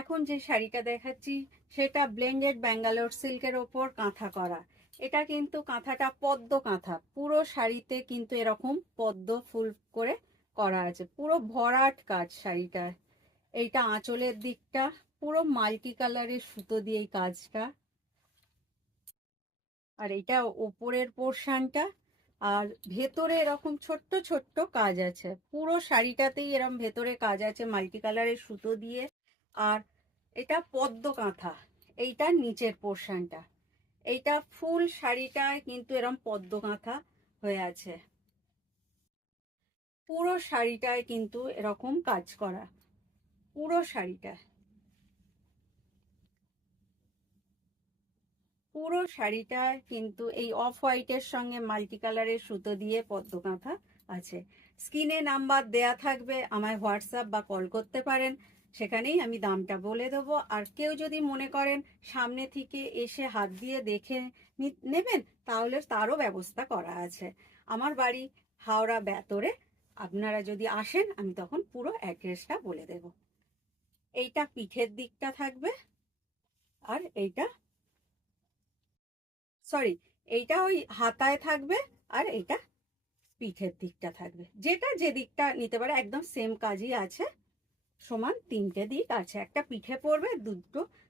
এখন যে শাড়িটা দেখাচ্ছি সেটা ব্লেন্ডেড ব্যাঙ্গালোর সিল্কের ওপর কাঁথা করা। এটা কিন্তু কাঁথাটা পদ্ম কাঁথা, পুরো শাড়িতে কিন্তু এরকম পদ্ম ফুল করে করা আছে, পুরো ভরাট কাজ শাড়িটা। এইটা আঁচলের দিকটা পুরো মাল্টি কালারের সুতো দিয়ে এই কাজটা, আর এটা ওপরের পোর্শনটা, আর ভেতরে এরকম ছোট্ট ছোট্ট কাজ আছে, পুরো শাড়িটাতেই এরকম ভেতরে কাজ আছে মাল্টি কালারের সুতো দিয়ে। আর এটা পদ্ম কাঁথা, এইটার নিচের পোর্শনটা, এইটা ফুল শাড়িটায় কিন্তু এরকম পদ্ম কাঁথা হয়ে আছে, পুরো শাড়িটায় কিন্তু এরকম কাজ করা, পুরো শাড়িটায়, পুরো শাড়িটায় কিন্তু এই অফ হোয়াইটের সঙ্গে মাল্টি কালারের সুতো দিয়ে পদ্ম কাঁথা আছে। স্ক্রিনে নাম্বার দেয়া থাকবে, আমায় হোয়াটসঅ্যাপ বা কল করতে পারেন, সেখানেই আমি দামটা বলে দেবো। আর কেউ যদি মনে করেন সামনে থেকে এসে হাত দিয়ে দেখে নেবেন, তাহলে তারও ব্যবস্থা করা আছে। আমার বাড়ি হাওড়া ব্যাতরে, আপনারা যদি আসেন আমি তখন পুরো অ্যাড্রেসটা বলে দেব। এইটা পিঠের দিকটা থাকবে, আর এইটা সরি এইটা ওই হাতায় থাকবে, আর এটা পিঠের দিকটা থাকবে, যেটা যে দিকটা নিতে পারে। একদম সেম কাজই আছে, সমান তিনটে দিক আছে, একটা পিঠে পড়বে,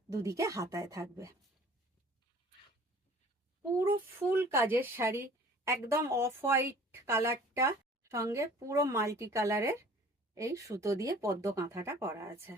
দুদিকে হাতায় থাকবে। পুরো ফুল কাজের শাড়ি, একদম অফ হোয়াইট কালারটা সঙ্গে পুরো মাল্টি কালারের এই সুতো দিয়ে পদ্ম কাঁথাটা করা আছে।